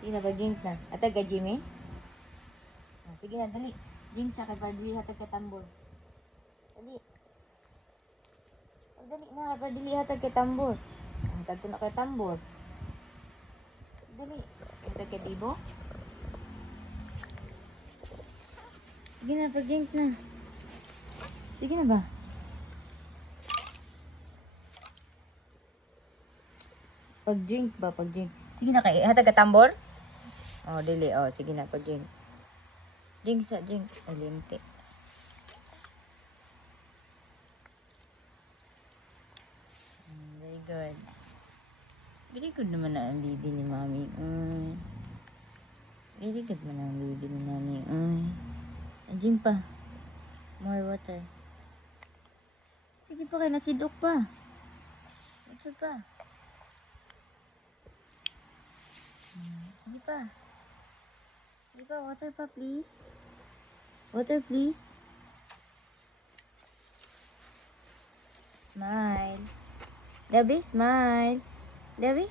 Sige na ba, drink na. Atag ka, Jimmy? Sige na, dali. Drink sa kay Pardili, hatag ka tambor. Dali. Dali na, kay Pardili, hatag ka tambor. Hatag ko na kay tambor. Dali. Hatag ka, Bibo? Sige na, pag-drink na. Sige na ba? Pag-drink ba? Pag-drink. Sige na, kay hatag ka tambor? Oh, dili. Oh, sige na, pag-drink. Drink sa drink. Alimte. Very good. Very good naman na ang bibi ni Mami. Very good naman ang bibi ni Mami. Drink pa. More water. Sige pa kayo, nasidok pa. Water pa. Sige pa. Sige pa, water pa please. Water please. Smile. Debbie, smile. Debbie?